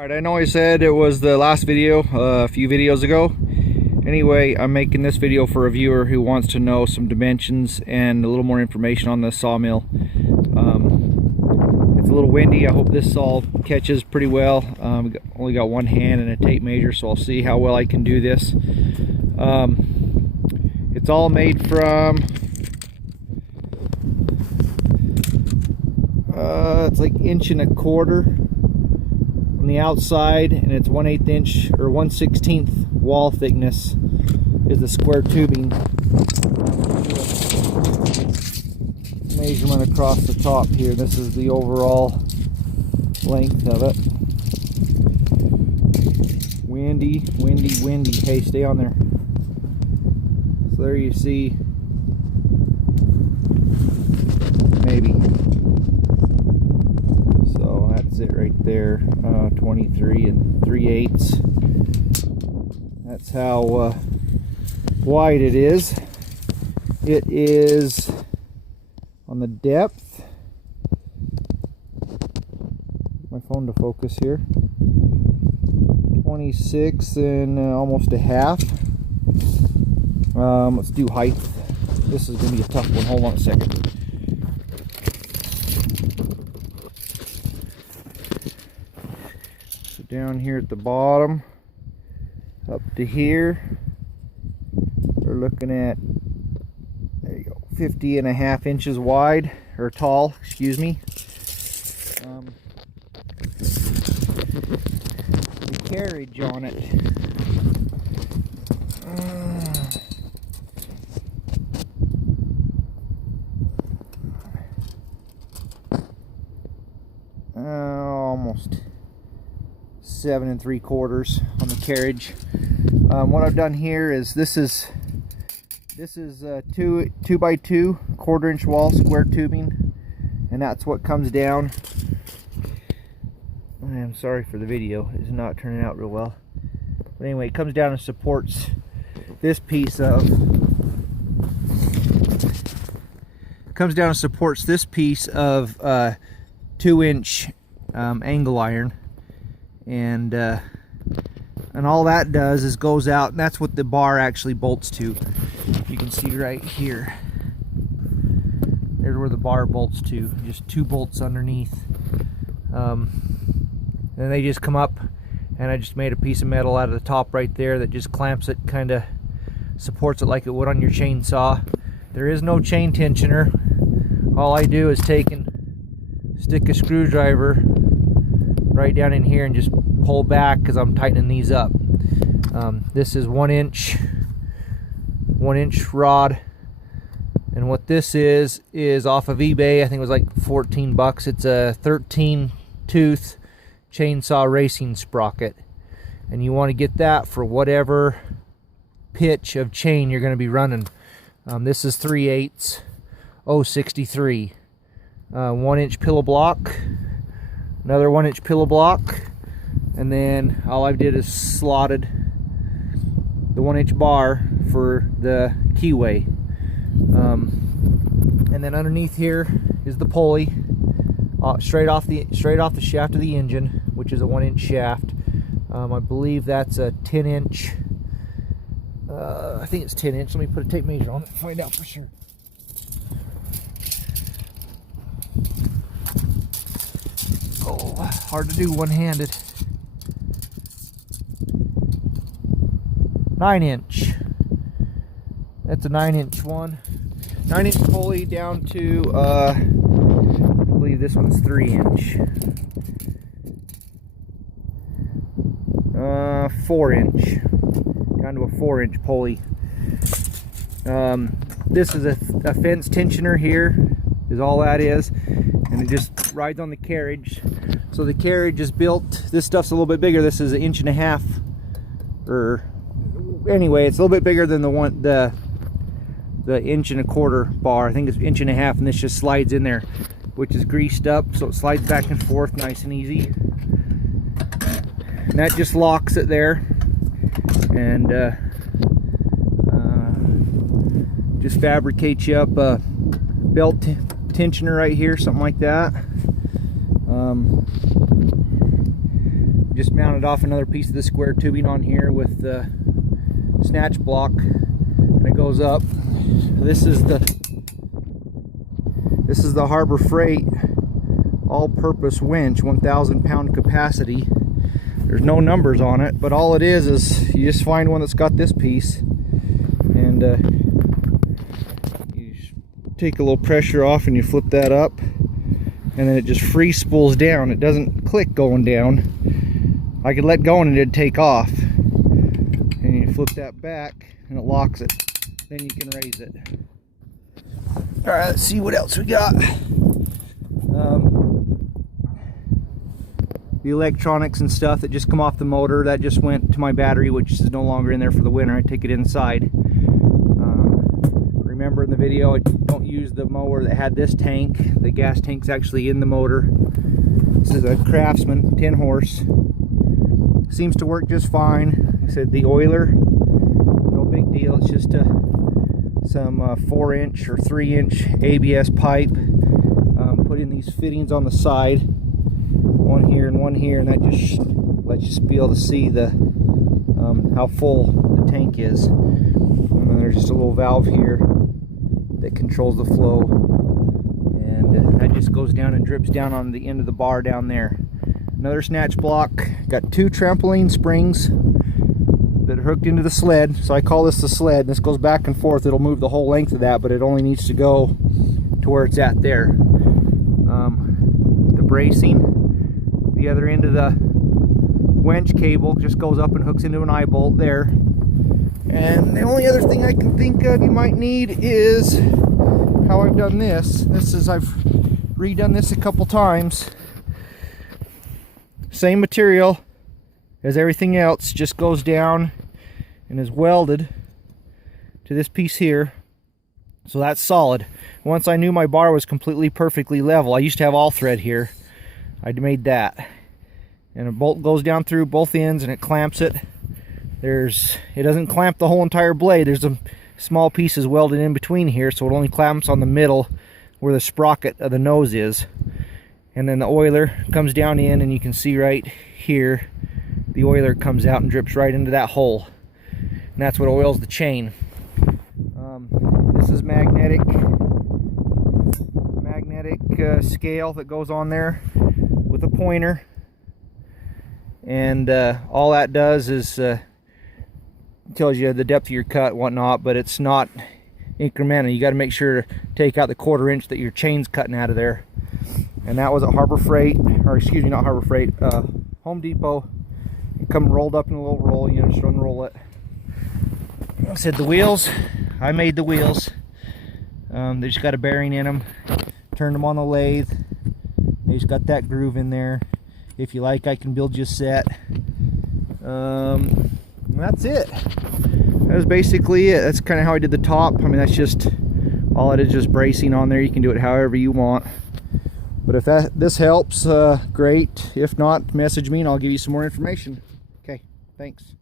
Alright, I know I said it was the last video a few videos ago. Anyway, I'm making this video for a viewer who wants to know some dimensions and a little more information on the sawmill. It's a little windy. I hope this saw catches pretty well. Only got one hand and a tape measure, so I'll see how well I can do this. It's all made from it's like 1.25 inch on the outside, and it's 1/8 inch or 1/16 wall thickness is the square tubing. Measurement across the top here. This is the overall length of it. Windy, windy, windy. Hey, stay on there. So there you see, maybe. So that's it right there. 23 3/8. That's how wide it is. It is on the depth. My phone to focus here. 26 and almost a half. Let's do height. This is going to be a tough one. Hold on a second. So down here at the bottom, up to here, we're looking at, there you go, 50.5 inches wide, or tall, excuse me. The carriage on it, almost 7 3/4 on the carriage. What I've done here is this is 2x2 1/4 inch wall square tubing, and that's what comes down. I am sorry for the video, it's not turning out real well, but anyway, it comes down and supports this piece of 2-inch angle iron, and all that does is goes out, and that's what the bar actually bolts to. You can see right here, there's where the bar bolts to, just 2 bolts underneath. And they just come up, and I just made a piece of metal out of the top right there that just clamps it, kind of supports it like it would on your chainsaw. There is no chain tensioner. All I do is take and stick a screwdriver right down in here and just pull back, because I'm tightening these up. This is 1 inch rod, and what this is off of eBay. I think it was like 14 bucks. It's a 13 tooth chainsaw racing sprocket, and you want to get that for whatever pitch of chain you're going to be running. This is 3/8 063. 1 inch pillow block, another 1 inch pillow block, and then all I did is slotted the 1 inch bar for the keyway. And then underneath here is the pulley, straight off the shaft of the engine, which is a 1 inch shaft. I believe that's a 10 inch. I think it's 10 inch. Let me put a tape measure on it and find out for sure. Oh, hard to do one-handed. 9 inch. That's a 9 inch one. 9 inch pulley down to I believe this one's 3 inch. 4 inch. Down to a 4 inch pulley. This is a fence tensioner here, is all that is, and it just rides on the carriage. So the carriage is built, this stuff's a little bit bigger. This is 1.5 inches, or anyway, it's a little bit bigger than the 1.25 inch bar. I think it's 1.5 inches, and this just slides in there, which is greased up, so it slides back and forth nice and easy. And that just locks it there, and just fabricates you up a belt tensioner right here, something like that. just mounted off another piece of the square tubing on here with the snatch block, and it goes up. This is the Harbor Freight all-purpose winch, 1,000 pound capacity. There's no numbers on it, but all it is you just find one that's got this piece, and you take a little pressure off and you flip that up, and then it just free spools down. It doesn't click going down. I could let go and it'd take off, and you flip that back and it locks it. Then you can raise it. All right, let's see what else we got. The electronics and stuff that just come off the motor, that just went to my battery, which is no longer in there for the winter. I take it inside. Remember in the video, I don't use the mower that had this tank. The gas tank's actually in the motor. This is a Craftsman 10 horse. Seems to work just fine. Like I said, the oiler, no big deal. It's just some 4-inch or 3-inch ABS pipe. Put in these fittings on the side, one here and one here, and that just lets you be able to see the how full the tank is. And then there's just a little valve here that controls the flow, and that just goes down and drips down on the end of the bar down there. Another snatch block. Got 2 trampoline springs that are hooked into the sled, so I call this the sled. This goes back and forth. It'll move the whole length of that, but it only needs to go to where it's at there. The bracing, the other end of the winch cable just goes up and hooks into an eye bolt there. And the only other thing I can think of you might need is how I've done this. I've redone this a couple times. Same material as everything else, just goes down and is welded to this piece here. So that's solid. Once I knew my bar was completely perfectly level, I used to have all thread here. I made that. And a bolt goes down through both ends and it clamps it. It doesn't clamp the whole entire blade. There's some small pieces welded in between here, so it only clamps on the middle where the sprocket of the nose is. And then the oiler comes down in, and you can see right here, the oiler comes out and drips right into that hole. And that's what oils the chain. This is magnetic scale that goes on there with a pointer. And all that does is tells you the depth of your cut and whatnot, but it's not incremental. You got to make sure to take out the 1/4 inch that your chain's cutting out of there. And that was at Harbor Freight, or excuse me, not Harbor Freight, Home Depot. You come rolled up in a little roll, you just unroll it. I said the wheels, I made the wheels. They just got a bearing in them. Turned them on the lathe. They just got that groove in there. If you like, I can build you a set. That's it. That was basically it. That's kind of how I did the top. I mean, that's just all it is, just bracing on there. You can do it however you want. But if this helps, great. If not, message me and I'll give you some more information. Okay, thanks.